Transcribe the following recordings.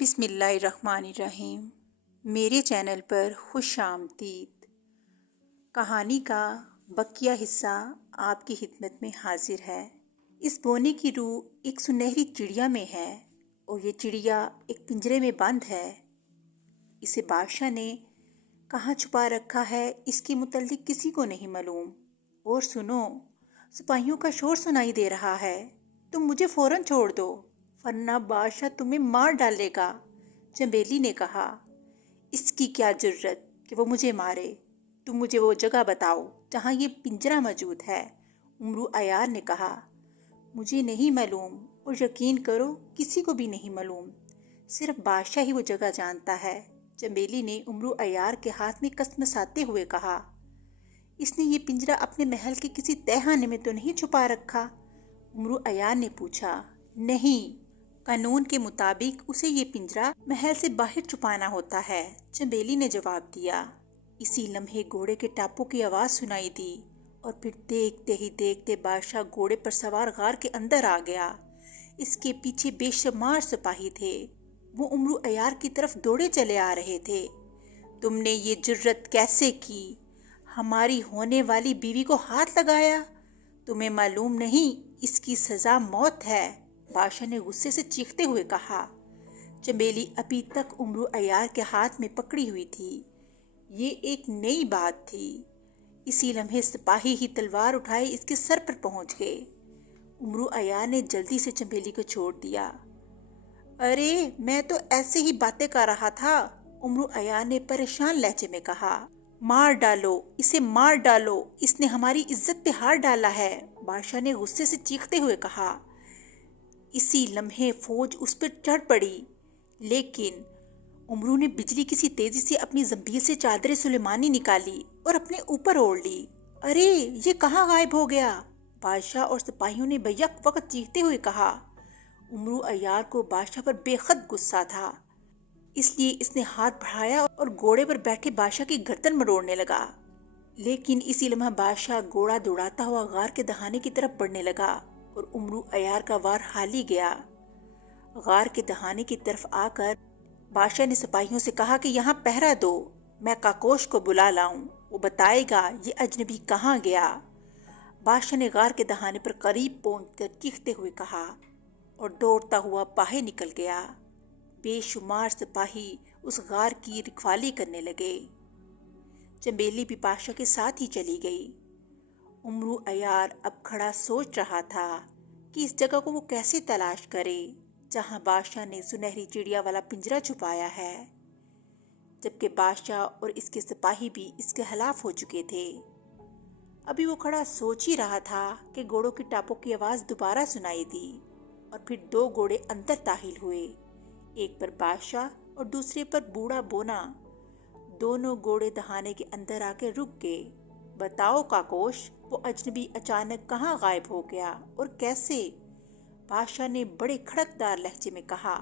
بسم اللہ الرحمن الرحیم۔ میرے چینل پر خوش آمدید۔ کہانی کا بقیہ حصہ آپ کی خدمت میں حاضر ہے۔ اس بونے کی روح ایک سنہری چڑیا میں ہے اور یہ چڑیا ایک پنجرے میں بند ہے۔ اسے بادشاہ نے کہاں چھپا رکھا ہے اس کے متعلق کسی کو نہیں معلوم۔ اور سنو، سپاہیوں کا شور سنائی دے رہا ہے۔ تم مجھے فوراً چھوڑ دو ورنہ بادشاہ تمہیں مار ڈالے گا۔ چنبیلی نے کہا، اس کی کیا جرت کہ وہ مجھے مارے؟ تم مجھے وہ جگہ بتاؤ جہاں یہ پنجرہ موجود ہے۔ امرو عیار نے کہا، مجھے نہیں معلوم اور یقین کرو کسی کو بھی نہیں معلوم، صرف بادشاہ ہی وہ جگہ جانتا ہے۔ چنبیلی نے امرو عیار کے ہاتھ میں کسمساتے ہوئے کہا، اس نے یہ پنجرہ اپنے محل کے کسی تہخانے میں تو نہیں چھپا رکھا؟ امرو عیار نے پوچھا، نہیں، قانون کے مطابق اسے یہ پنجرہ محل سے باہر چھپانا ہوتا ہے۔ چنبیلی نے جواب دیا۔ اسی لمحے گھوڑے کے ٹاپوں کی آواز سنائی دی اور پھر دیکھتے ہی دیکھتے بادشاہ گھوڑے پر سوار غار کے اندر آ گیا۔ اس کے پیچھے بے شمار سپاہی تھے۔ وہ امرو عیار کی طرف دوڑے چلے آ رہے تھے۔ تم نے یہ جرت کیسے کی؟ ہماری ہونے والی بیوی کو ہاتھ لگایا؟ تمہیں معلوم نہیں اس کی سزا موت ہے؟ بادشاہ نے غصے سے چیختے ہوئے کہا۔ چنبیلی ابھی تک امرو عیار کے ہاتھ میں پکڑی ہوئی تھی۔ یہ ایک نئی بات تھی۔ اسی لمحے سپاہی ہی تلوار اٹھائے اس کے سر پر پہنچ گئے۔ امرو عیار نے جلدی سے چنبیلی کو چھوڑ دیا۔ ارے میں تو ایسے ہی باتیں کر رہا تھا، امرو عیار نے پریشان لہجے میں کہا۔ مار ڈالو اسے، مار ڈالو، اس نے ہماری عزت پہ ہار ڈالا ہے، بادشاہ نے غصے سے چیختے ہوئے کہا۔ اسی لمحے فوج اس پر چڑھ پڑی، لیکن امرو نے بجلی کسی تیزی سے اپنی زنبیل سے چادر سلیمانی نکالی اور اپنے اوپر اوڑھ لی۔ ارے یہ کہاں غائب ہو گیا؟ بادشاہ اور سپاہیوں نے بیک وقت چیختے ہوئے کہا۔ امرو عیار کو بادشاہ پر بے حد غصہ تھا، اس لیے اس نے ہاتھ بڑھایا اور گھوڑے پر بیٹھے بادشاہ کی گردن مروڑنے لگا۔ لیکن اسی لمحہ بادشاہ گھوڑا دوڑاتا ہوا غار کے دہانے کی طرف بڑھنے لگا اور امرو عیار کا وار ہال ہی گیا۔ غار کے دہانے کی طرف آ کر بادشاہ نے سپاہیوں سے کہا کہ یہاں پہرا دو، میں کاکوش کو بلا لاؤں، وہ بتائے گا یہ اجنبی کہاں گیا۔ بادشاہ نے غار کے دہانے پر قریب پہنچ کر چیختے ہوئے کہا اور دوڑتا ہوا باہر نکل گیا۔ بے شمار سپاہی اس غار کی رکھوالی کرنے لگے۔ چنبیلی بھی بادشاہ کے ساتھ ہی چلی گئی۔ امرو عیار اب کھڑا سوچ رہا تھا کہ اس جگہ کو وہ کیسے تلاش کرے جہاں بادشاہ نے سنہری چڑیا والا پنجرہ چھپایا ہے، جبکہ بادشاہ اور اس کے سپاہی بھی اس کے خلاف ہو چکے تھے۔ ابھی وہ کھڑا سوچ ہی رہا تھا کہ گھوڑوں کی ٹاپوں کی آواز دوبارہ سنائی دی اور پھر دو گھوڑے اندر داخل ہوئے، ایک پر بادشاہ اور دوسرے پر بوڑھا بونا۔ دونوں گھوڑے دہانے کے اندر آ کے رک گئے۔ بتاؤ کاکوش، وہ اجنبی اچانک کہاں غائب ہو گیا اور کیسے؟ بادشاہ نے بڑے کھڑکدار لہجے میں کہا۔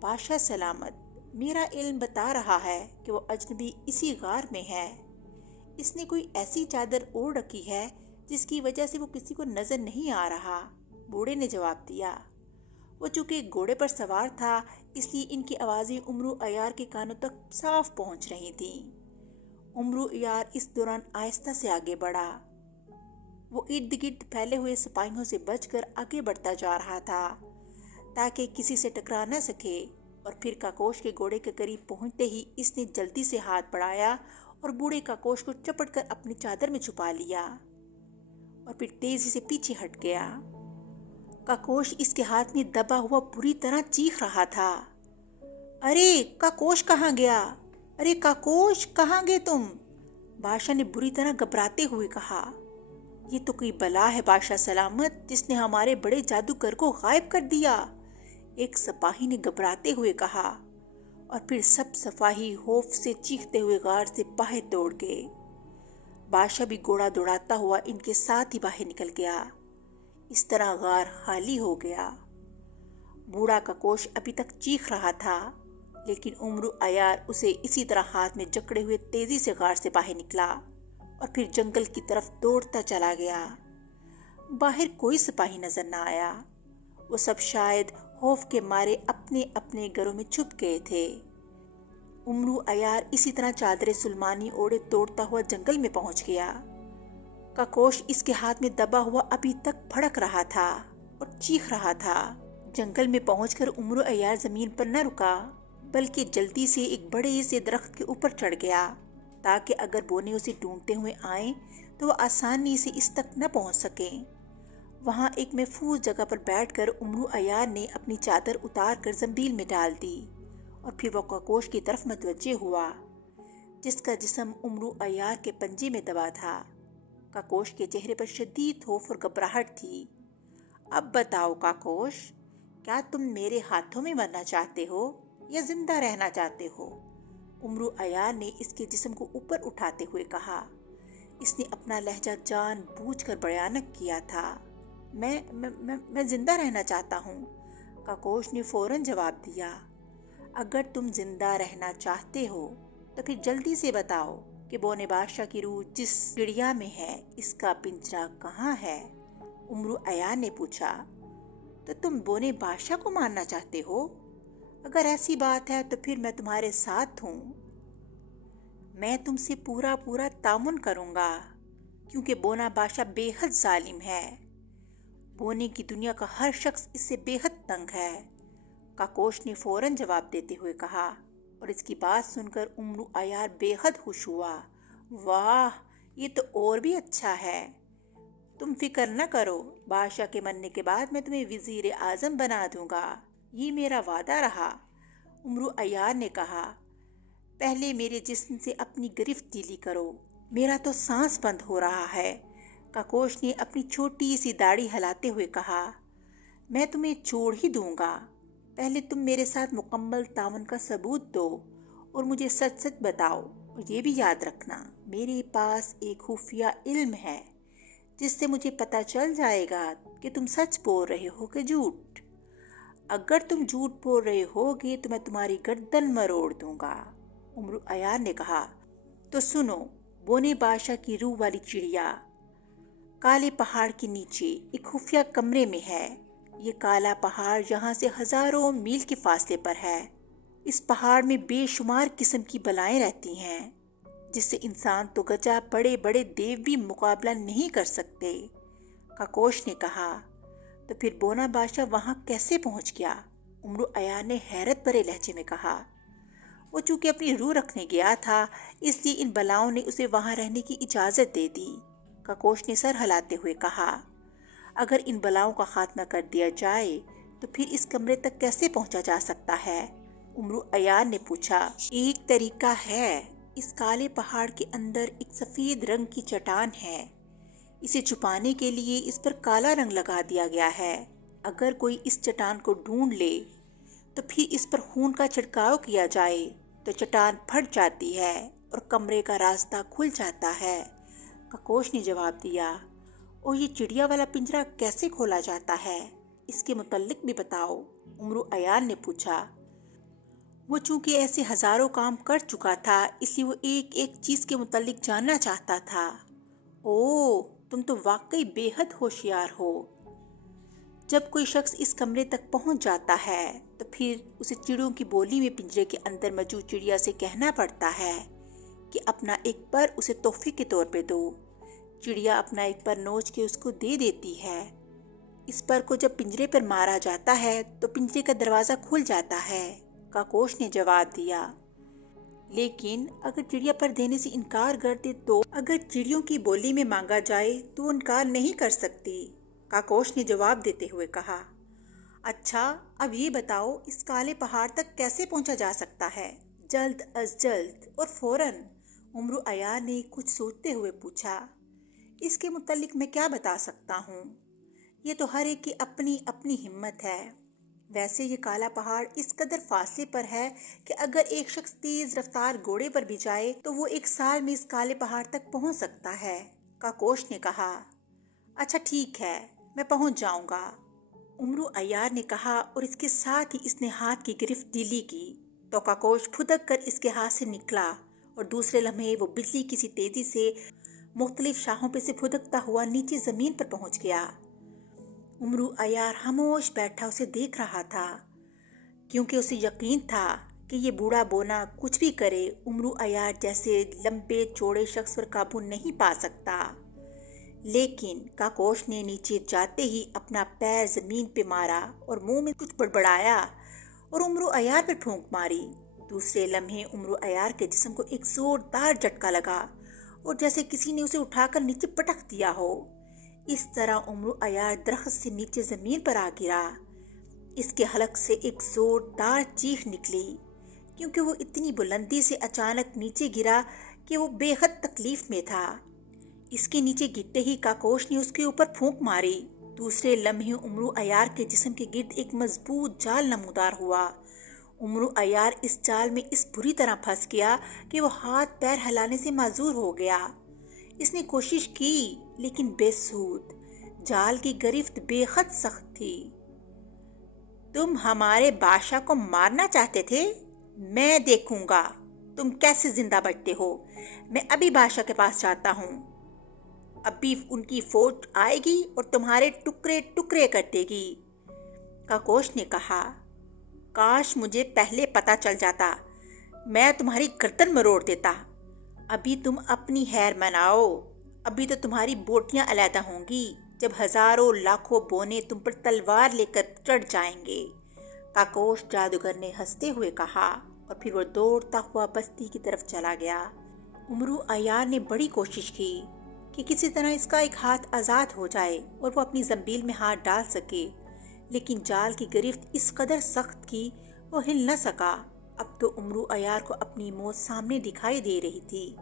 بادشاہ سلامت، میرا علم بتا رہا ہے کہ وہ اجنبی اسی غار میں ہے۔ اس نے کوئی ایسی چادر اوڑھ رکھی ہے جس کی وجہ سے وہ کسی کو نظر نہیں آ رہا، بوڑھے نے جواب دیا۔ وہ چونکہ گھوڑے پر سوار تھا اس لیے ان کی آوازیں امرو عیار کے کانوں تک صاف پہنچ رہی تھیں۔ امرو عیار اس دوران آہستہ سے آگے بڑھا۔ وہ ارد گرد پھیلے ہوئے سپاہیوں سے بچ کر آگے بڑھتا جا رہا تھا تاکہ کسی سے ٹکرا نہ سکے، اور پھر کاکوش کے گھوڑے کے قریب پہنچتے ہی اس نے جلدی سے ہاتھ بڑھایا اور بوڑھے کاکوش کو چپٹ کر اپنی چادر میں چھپا لیا اور پھر تیزی سے پیچھے ہٹ گیا۔ کاکوش اس کے ہاتھ میں دبا ہوا بری طرح چیخ رہا تھا۔ ارے کاکوش کہاں گیا؟ ارے کاکوش کہاں گئے تم؟ بادشاہ نے بری طرح گھبراتے ہوئے کہا۔ یہ تو کوئی بلا ہے بادشاہ سلامت جس نے ہمارے بڑے جادوگر کو غائب کر دیا، ایک سپاہی نے گھبراتے ہوئے کہا، اور پھر سب سپاہی خوف سے چیختے ہوئے غار سے باہر دوڑ گئے۔ بادشاہ بھی گھوڑا دوڑاتا ہوا ان کے ساتھ ہی باہر نکل گیا۔ اس طرح غار خالی ہو گیا۔ بوڑھا کاکوش ابھی تک چیخ رہا تھا، لیکن امرو عیار اسے اسی طرح ہاتھ میں جکڑے ہوئے تیزی سے غار سے باہر نکلا اور پھر جنگل کی طرف دوڑتا چلا گیا۔ باہر کوئی سپاہی نظر نہ آیا۔ وہ سب شاید खौफ के मारे अपने अपने घरों में छुप गए थे। उमरू अयार इसी तरह चादरें सुलमानी ओढ़े दौड़ता हुआ जंगल में पहुंच गया। काकोश इसके हाथ में दबा हुआ अभी तक भड़क रहा था और चीख रहा था। जंगल में पहुंचकर उमरू अयार जमीन पर न रुका, बल्कि जल्दी से एक बड़े से दरख्त के ऊपर चढ़ गया, ताकि अगर बोने उसे ढूंढते हुए आए तो वो आसानी से इस तक न पहुंच सकें। वहां एक महफूज जगह पर बैठकर उमरू अयार ने अपनी चादर उतार कर जंबील में डाल दी और फिर वो काकोश की तरफ मुतवज्जे हुआ, जिसका जिस्म उमरू अयार के पंजे में दबा था। काकोश के चेहरे पर शदीद खौफ और घबराहट थी। अब बताओ काकोश, क्या तुम मेरे हाथों में मरना चाहते हो या जिंदा रहना चाहते हो? उमरू अयार ने इसके जिस्म को ऊपर उठाते हुए कहा। इसने अपना लहजा जानबूझकर भयानक किया था। मैं जिंदा रहना चाहता हूँ, काकोश ने फौरन जवाब दिया। अगर तुम जिंदा रहना चाहते हो तो फिर जल्दी से बताओ कि बोने बादशाह की रूह जिस चिड़िया में है, इसका पिंजरा कहाँ है? उमरू अयार ने पूछा। तो तुम बोने बादशाह को मारना चाहते हो? अगर ऐसी बात है तो फिर मैं तुम्हारे साथ हूँ। मैं तुमसे पूरा पूरा तामुन करूँगा, क्योंकि बोना बादशाह बेहद जालिम है। बोने की दुनिया का हर शख्स इससे बेहद तंग है, काकोश ने फौरन जवाब देते हुए कहा। और इसकी बात सुनकर उमरू अयार बेहद खुश हुआ। वाह, ये तो और भी अच्छा है। तुम फिक्र न करो, बादशाह के मरने के बाद मैं तुम्हें वजीर आजम बना दूंगा, ये मेरा वादा रहा। उमरू अयार ने कहा। पहले मेरे जिस्म से अपनी गिरफ्त ढीली करो, मेरा तो सांस बंद हो रहा है, काकोश ने अपनी छोटी सी दाढ़ी हिलाते हुए कहा। मैं तुम्हें छोड़ ही दूंगा, पहले तुम मेरे साथ मुकम्मल तावन का सबूत दो और मुझे सच सच बताओ। और ये भी याद रखना, मेरे पास एक खुफिया इल्म है जिससे मुझे पता चल जाएगा कि तुम सच बोल रहे हो कि झूठ। अगर तुम झूठ बोल रहे होगे तो मैं तुम्हारी गर्दन मरोड़ दूंगा, उमरू अयार ने कहा। तो सुनो, बोने बादशाह की रूह वाली चिड़िया काले पहाड़ के नीचे एक खुफिया कमरे में है। ये काला पहाड़ यहाँ से हजारों मील के फासले पर है। इस पहाड़ में बेशुमार किस्म की बलाएं रहती हैं, जिससे इंसान तो गजा बड़े बड़े देव भी मुकाबला नहीं कर सकते, काकोश ने कहा। तो फिर बोना बादशाह वहां कैसे पहुंच गया? उमरू अयार ने हैरत भरे लहजे में कहा। वो चूंकि अपनी रूह रखने गया था, इसलिए इन बलाओं ने उसे वहां रहने की इजाजत दे दी, काकोश ने सर हिलाते हुए कहा। अगर इन बलाओं का खात्मा कर दिया जाए तो फिर इस कमरे तक कैसे पहुंचा जा सकता है? उमरू अयार ने पूछा। एक तरीका है, इस काले पहाड़ के अंदर एक सफेद रंग की चट्टान है। इसे छुपाने के लिए इस पर काला रंग लगा दिया गया है। अगर कोई इस चट्टान को ढूंढ ले तो फिर इस पर खून का छिड़काव किया जाए तो चट्टान फट जाती है और कमरे का रास्ता खुल जाता है, काकोश ने जवाब दिया। और ये चिड़िया वाला पिंजरा कैसे खोला जाता है, इसके मुतल्लिक भी बताओ, उमरू अयार ने पूछा। वो चूंकि ऐसे हजारों काम कर चुका था, इसलिए वो एक एक चीज के मुतल्लिक जानना चाहता था। ओह, तुम तो वाकई बेहद होशियार हो। जब कोई शख्स इस कमरे तक पहुंच जाता है तो फिर उसे चिड़ियों की बोली में पिंजरे के अंदर मौजूद चिड़िया से कहना पड़ता है कि अपना एक पर उसे तोहफे के तौर पे दो। चिड़िया अपना एक पर नोच के उसको दे देती है। इस पर को जब पिंजरे पर मारा जाता है तो पिंजरे का दरवाजा खुल जाता है, काकोश ने जवाब दिया। लेकिन अगर चिड़िया पर देने से इनकार कर दे तो? अगर चिड़ियों की बोली में मांगा जाए तो वो इनकार नहीं कर सकती, काकोश ने जवाब देते हुए कहा। अच्छा, अब ये बताओ, इस काले पहाड़ तक कैसे पहुंचा जा सकता है? जल्द अज जल्द और फौरन, उमरू अयार ने कुछ सोचते हुए पूछा। इसके मुतल्लिक मैं क्या बता सकता हूँ, ये तो हर एक की अपनी अपनी हिम्मत है। वैसे ये काला पहाड़ इस कदर फासले पर है कि अगर एक शख्स तेज रफ्तार घोड़े पर भी जाए तो वो 1 साल में इस काले पहाड़ तक पहुंच सकता है, काकोश ने कहा। अच्छा ठीक है, मैं पहुंच जाऊंगा, उमरू अयार ने कहा और इसके साथ ही इसने हाथ की गिरफ्त ढीली की तो काकोश फुदक कर इसके हाथ से निकला और दूसरे लम्हे वो बिजली की सी तेजी से मुख्तलिफ शाहों पे से फुदकता हुआ नीचे जमीन पर पहुंच गया। उमरू अयार खामोश बैठा उसे देख रहा था, क्योंकि उसे यकीन था कि ये बूढ़ा बोना कुछ भी करे, उमरू अयार जैसे लंबे चौड़े शख्स पर काबू नहीं पा सकता। लेकिन काकोश ने नीचे जाते ही अपना पैर जमीन पे मारा और मुंह में कुछ बड़बड़ाया और उमरू अयार पे फूंक मारी। दूसरे लम्हे उमरू अयार के जिस्म को एक जोरदार झटका लगा और जैसे किसी ने उसे उठाकर नीचे पटक दिया हो। इस तरह उमरू अयार दरख्त से नीचे जमीन पर आ गिरा। इसके हलक से एक जोरदार चीख निकली, क्योंकि वो इतनी बुलंदी से अचानक नीचे गिरा कि वो बेहद तकलीफ में था। इसके नीचे गिरते ही काकोश ने उसके ऊपर फूंक मारी। दूसरे लम्हे उमरू अयार के जिस्म के गिर्द एक मजबूत जाल नमूदार हुआ। उमरू अयार इस जाल में इस बुरी तरह फंस गया कि वो हाथ पैर हिलाने से माजूर हो गया। इसने कोशिश की लेकिन बेसूद। जाल की गिरफ्त बेहद सख्त थी। तुम हमारे बादशाह को मारना चाहते थे? मैं देखूंगा तुम कैसे जिंदा बचते हो। मैं अभी बादशाह के पास जाता हूँ। अभी उनकी फौज आएगी और तुम्हारे टुकड़े टुकड़े कर देगी। काकोश ने कहा, काश मुझे पहले पता चल जाता, मैं तुम्हारी गर्दन मरोड़ देता। अभी तुम अपनी खैर मनाओ। अभी तो तुम्हारी बोटियां अलहदा होंगी जब हजारों लाखों बोने तुम पर तलवार लेकर चढ़ जाएंगे। काकोश जादूगर ने हंसते हुए कहा और फिर वो दौड़ता हुआ बस्ती की तरफ चला गया। उमरू अयार ने बड़ी कोशिश की कि किसी तरह इसका एक हाथ आज़ाद हो जाए और वो अपनी जंबील में हाथ डाल सके, लेकिन जाल की गिरफ्त इस कदर सख्त की वो हिल न सका। अब तो उमरू अयार को अपनी मौत सामने दिखाई दे रही थी।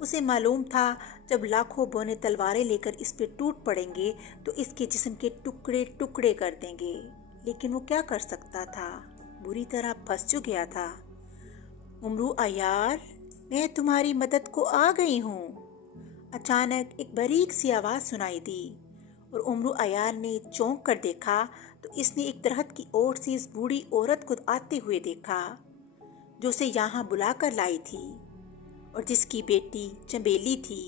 उसे मालूम था जब लाखों बोने तलवारें लेकर इस पे टूट पड़ेंगे तो इसके जिस्म के टुकड़े टुकड़े कर देंगे, लेकिन वो क्या कर सकता था, बुरी तरह फंस चुका था। उमरू अयार, मैं तुम्हारी मदद को आ गई हूँ। अचानक एक बारीक सी आवाज़ सुनाई दी और उमरू अयार ने चौंक कर देखा तो इसने एक दरख्त की ओर से इस बूढ़ी औरत को आते हुए देखा जो उसे यहाँ बुला कर लाई थी और जिसकी बेटी चंबेली थी।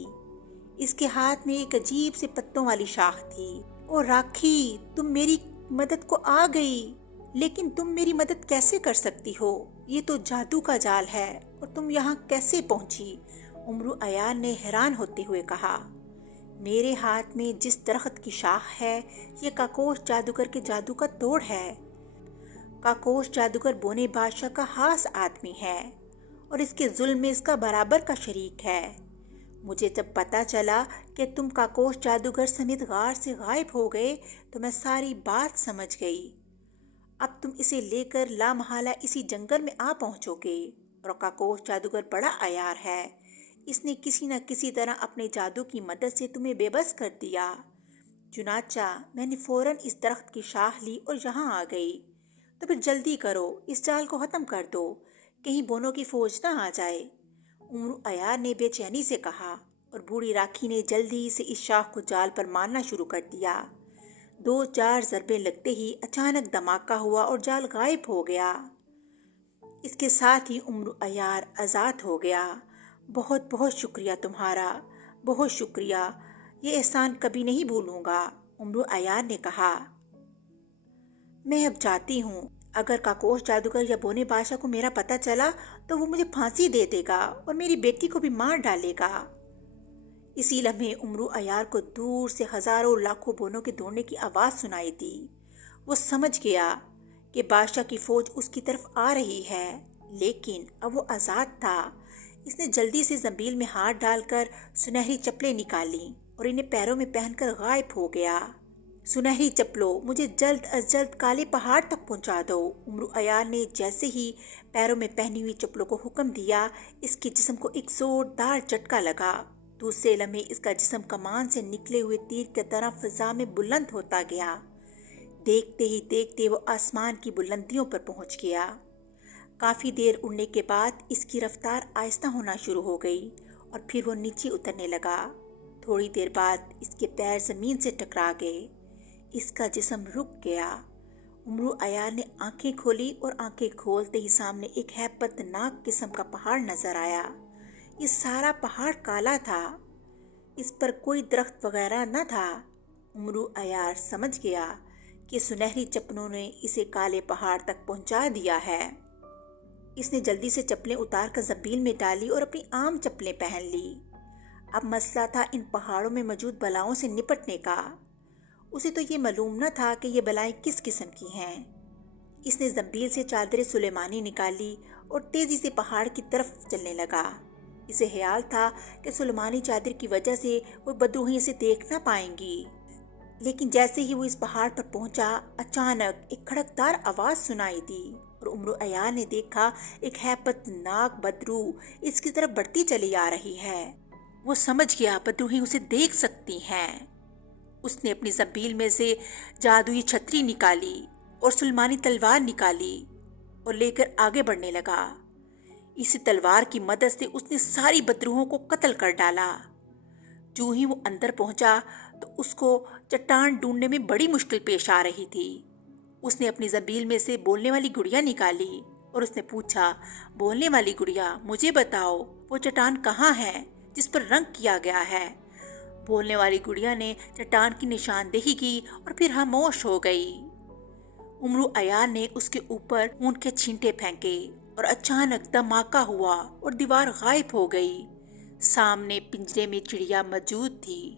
इसके हाथ में एक अजीब से पत्तों वाली शाख थी। ओ राखी, तुम मेरी मदद को आ गई, लेकिन तुम मेरी मदद कैसे कर सकती हो? ये तो जादू का जाल है और तुम यहाँ कैसे पहुंची? उमरू अयार ने हैरान होते हुए कहा, मेरे हाथ में जिस दरख्त की शाख है ये काकोश जादूगर के जादू का तोड़ है। काकोश जादूगर बोने बादशाह का खास आदमी है और इसके जुल्म में इसका बराबर का शरीक है। मुझे जब पता चला कि तुम काकोश जादूगर समेत गार से गायब हो गए तो मैं सारी बात समझ गई। अब तुम इसे लेकर लामहाला इसी जंगल में आ पहुंचोगे और काकोश जादूगर बड़ा अयार है। इसने किसी न किसी तरह अपने जादू की मदद से तुम्हें बेबस कर दिया। चुनाचा मैंने फौरन इस दरख्त की शाख ली और यहाँ आ गई। तो फिर जल्दी करो, इस जाल को ख़त्म कर दो, कहीं बोनों की फौज ना आ जाए। उमरू अयार ने बेचैनी से कहा और बूढ़ी राखी ने जल्दी से इस शाख को जाल पर मारना शुरू कर दिया। 2-4 ज़रबे लगते ही अचानक धमाका हुआ और जाल गायब हो गया। इसके साथ ही उमरू अयार आज़ाद हो गया। बहुत बहुत शुक्रिया तुम्हारा, बहुत शुक्रिया, ये एहसान कभी नहीं भूलूंगा। उमरू अयार ने कहा, मैं अब जाती हूँ। अगर काकोश जादूगर या बोने बादशाह को मेरा पता चला तो वो मुझे फांसी दे देगा और मेरी बेटी को भी मार डालेगा। इसी लम्हे उमरू अयार को दूर से हजारों लाखों बोनों के दौड़ने की आवाज़ सुनाई दी। वो समझ गया कि बादशाह की फौज उसकी तरफ आ रही है, लेकिन अब वो आज़ाद था। इसने जल्दी से जंबील में हाथ डालकर सुनहरी चप्पलें निकाली और इन्हें पैरों में पहनकर गायब हो गया। सुनहरी चप्पलों, मुझे जल्द अज जल्द काले पहाड़ तक पहुंचा दो। उमरू अयार ने जैसे ही पैरों में पहनी हुई चप्पलों को हुक्म दिया, इसके जिस्म को एक जोरदार झटका लगा। दूसरे लम्हे इसका जिस्म कमान से निकले हुए तीर की तरह फिजा में बुलंद होता गया। देखते ही देखते वो आसमान की बुलंदियों पर पहुंच गया। काफ़ी देर उड़ने के बाद इसकी रफ्तार आहिस्ता होना शुरू हो गई और फिर वो नीचे उतरने लगा। थोड़ी देर बाद इसके पैर ज़मीन से टकरा गए। इसका जिस्म रुक गया। उमरू अयार ने आंखें खोली और आंखें खोलते ही सामने एक हैबतनाक किस्म का पहाड़ नजर आया। ये सारा पहाड़ काला था, इस पर कोई दरख्त वगैरह न था। उमरू अयार समझ गया کہ سنہری چپلوں نے اسے کالے پہاڑ تک پہنچا دیا ہے۔ اس نے جلدی سے چپلیں اتار کر زنبیل میں ڈالی اور اپنی عام چپلیں پہن لی۔ اب مسئلہ تھا ان پہاڑوں میں موجود بلاؤں سے نپٹنے کا۔ اسے تو یہ معلوم نہ تھا کہ یہ بلائیں کس قسم کی ہیں۔ اس نے زنبیل سے چادر سلیمانی نکالی اور تیزی سے پہاڑ کی طرف چلنے لگا۔ اسے خیال تھا کہ سلیمانی چادر کی وجہ سے وہ بدروہیں اسے دیکھ نہ پائیں گی، لیکن جیسے ہی وہ اس پہاڑ پر پہنچا، اچانک ایک کھڑکدار آواز سنائی دی اور عمرو عیار نے دیکھا ایک ہیبت ناک بدرو اس کی طرف بڑھتی چلی آ رہی ہے۔ وہ سمجھ گیا بدروہیں اسے دیکھ سکتی ہیں۔ اس نے اپنی زنبیل میں سے جادوئی چھتری نکالی اور سلیمانی تلوار نکالی اور لے کر آگے بڑھنے لگا۔ اسی تلوار کی مدد سے اس نے ساری بدروہوں کو قتل کر ڈالا۔ جو ہی وہ اندر پہنچا تو اس کو چٹان ڈھونڈنے میں بڑی مشکل پیش آ رہی تھی۔ اس نے اپنی زنبیل میں سے بولنے والی گڑیا نکالی اور اس نے پوچھا، بولنے والی گڑیا مجھے بتاؤ وہ چٹان کہاں ہے جس پر رنگ کیا گیا ہے؟ بولنے والی گڑیا نے چٹان کی نشاندہی کی اور پھر خاموش ہو گئی۔ عمرو عیار نے اس کے اوپر اونٹ کے چھینٹے پھینکے اور اچانک دھماکہ ہوا اور دیوار غائب ہو گئی۔ سامنے پنجرے میں چڑیا موجود تھی۔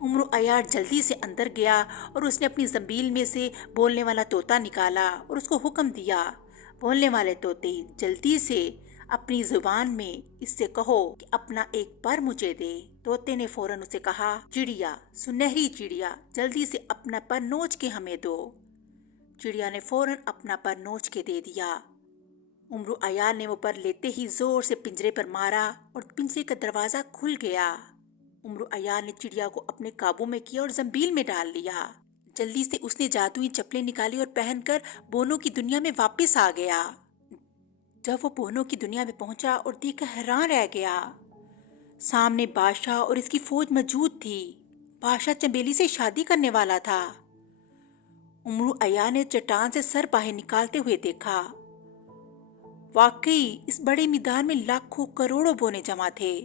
عمرو عیار جلدی سے اندر گیا اور اس نے اپنی زنبیل میں سے بولنے والا طوطا نکالا اور اس کو حکم دیا، بولنے والے طوطے جلدی سے اپنی زبان میں اس سے کہو کہ اپنا ایک پر مجھے دے۔ طوطے نے فوراً اسے کہا، چڑیا، سنہری چڑیا، جلدی سے اپنا پر نوچ کے ہمیں دو۔ چڑیا نے فوراً اپنا پر نوچ کے دے دیا۔ عمرو عیار نے وہ پر لیتے ہی زور سے پنجرے پر مارا اور پنجرے کا دروازہ کھل گیا۔ عمرو عیار نے چڑیا کو اپنے قابو میں کیا اور زنبیل میں ڈال لیا۔ جلدی سے اس نے جادوئی چپلیں نکالی اور پہن کر بونوں کی دنیا میں واپس آ گیا۔ جب وہ بونوں کی دنیا میں پہنچا اور دیکھ کر حیران رہ گیا۔ سامنے بادشاہ اور اس کی فوج موجود تھی۔ بادشاہ چنبیلی سے شادی کرنے والا تھا۔ عمرو عیار نے چٹان سے سر باہر نکالتے ہوئے دیکھا۔ واقعی اس بڑے میدان میں لاکھوں کروڑوں بونے جمع تھے۔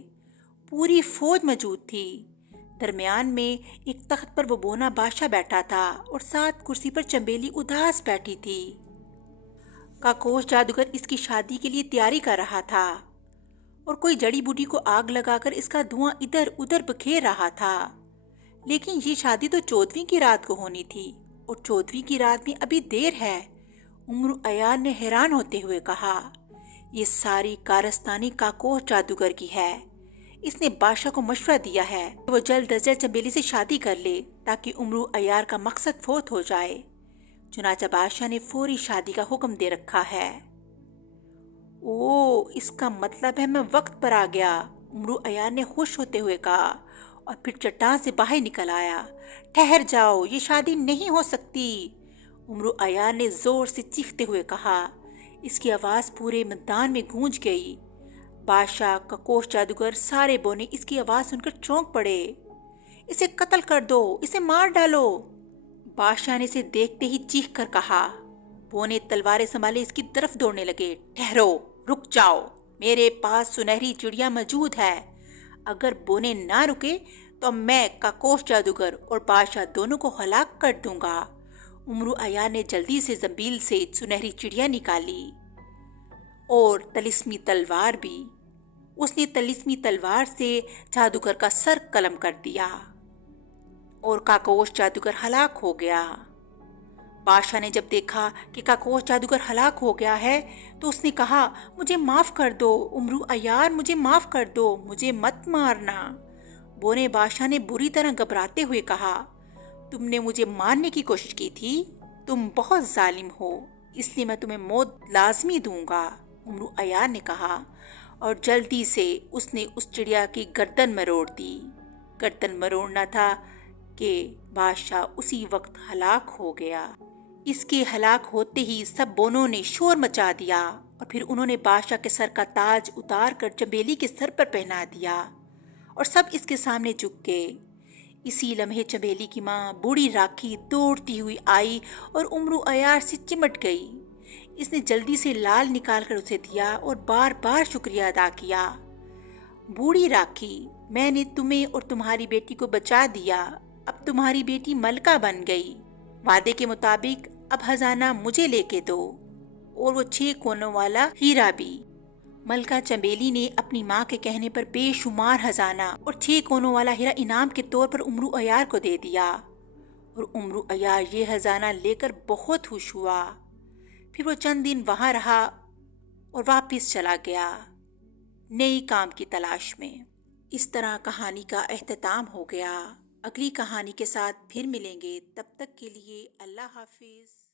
پوری فوج موجود تھی۔ درمیان میں ایک تخت پر وہ بونا بادشاہ بیٹھا تھا اور ساتھ کرسی پر چنبیلی اداس بیٹھی تھی۔ کاکوش جادوگر اس کی شادی کے لیے تیاری کر رہا تھا اور کوئی جڑی بوٹی کو آگ لگا کر اس کا دھواں ادھر ادھر بکھیر رہا تھا۔ لیکن یہ شادی تو 14ویں کی رات کو ہونی تھی اور 14ویں کی رات میں ابھی دیر ہے۔ عمرو عیار نے حیران ہوتے ہوئے کہا، یہ ساری کارستانی کاکوش جادوگر کی ہے۔ اس نے بادشاہ کو مشورہ دیا ہے کہ وہ جلد از جلد چنبیلی سے شادی کر لے تاکہ عمرو عیار کا مقصد فوت ہو جائے۔ چنانچہ بادشاہ نے فوری شادی کا حکم دے رکھا ہے۔ اس کا مطلب ہے میں وقت پر آ گیا، عمرو عیار نے خوش ہوتے ہوئے کہا اور پھر چٹان سے باہر نکل آیا۔ ٹھہر جاؤ، یہ شادی نہیں ہو سکتی، عمرو عیار نے زور سے چیختے ہوئے کہا۔ اس کی آواز پورے میدان میں گونج گئی۔ بادشاہ، کاکوش جادوگر، سارے بونے اس کی آواز سن کر چونک پڑے۔ اسے قتل کر دو، اسے مار ڈالو، بادشاہ نے اسے دیکھتے ہی چیخ کر کہا۔ بونے تلواریں سنبھالے اس کی طرف دوڑنے لگے۔ ٹھہرو، رک جاؤ، میرے پاس سنہری چڑیا موجود ہے۔ اگر بونے نہ رکے تو میں کاکوش جادوگر اور بادشاہ دونوں کو ہلاک کر دوں گا۔ عمرو عیار نے جلدی سے زنبیل سے سنہری چڑیا نکالی اور طلسمی تلوار بھی۔ اس نے طلسمی تلوار سے جادوگر کا سر قلم کر دیا اور کاکوش جادوگر ہلاک ہو گیا۔ بادشاہ نے جب دیکھا کہ کاکوش جادوگر ہلاک ہو گیا ہے تو اس نے کہا، مجھے معاف کر دو عمرو عیار، مجھے معاف کر دو، مجھے مت مارنا۔ بونے بادشاہ نے بری طرح گھبراتے ہوئے کہا، تم نے مجھے مارنے کی کوشش کی تھی، تم بہت ظالم ہو، اس لیے میں تمہیں موت لازمی دوں گا، عمرو عیار نے کہا اور جلدی سے اس نے اس چڑیا کی گردن مروڑ دی۔ گردن مروڑنا تھا کہ بادشاہ اسی وقت ہلاک ہو گیا۔ اس کے ہلاک ہوتے ہی سب بونوں نے شور مچا دیا اور پھر انہوں نے بادشاہ کے سر کا تاج اتار کر چنبیلی کے سر پر پہنا دیا اور سب اس کے سامنے جھک گئے۔ اسی لمحے چنبیلی کی ماں بوڑھی راکھی دوڑتی ہوئی آئی اور عمرو عیار سے چمٹ گئی۔ اس نے جلدی سے لال نکال کر اسے دیا اور بار بار شکریہ ادا کیا۔ بوڑھی راکھی، میں نے تمہیں اور تمہاری بیٹی کو بچا دیا، اب تمہاری بیٹی ملکہ بن گئی۔ वादे के मुताबिक अब खजाना मुझे लेके दो, और वो 6 कोनों वाला हीरा भी। मलका चंबेली ने अपनी माँ के कहने पर बेशुमार खजाना और 6 कोनों वाला हीरा इनाम के तौर पर उमरू अयार को दे दिया, और उमरू अयार ये खजाना लेकर बहुत खुश हुआ। फिर वो चंद दिन वहाँ रहा और वापस चला गया नई काम की तलाश में। इस तरह कहानी का अख्ताम हो गया। अगली कहानी के साथ फिर मिलेंगे, तब तक के लिए अल्लाह हाफिज।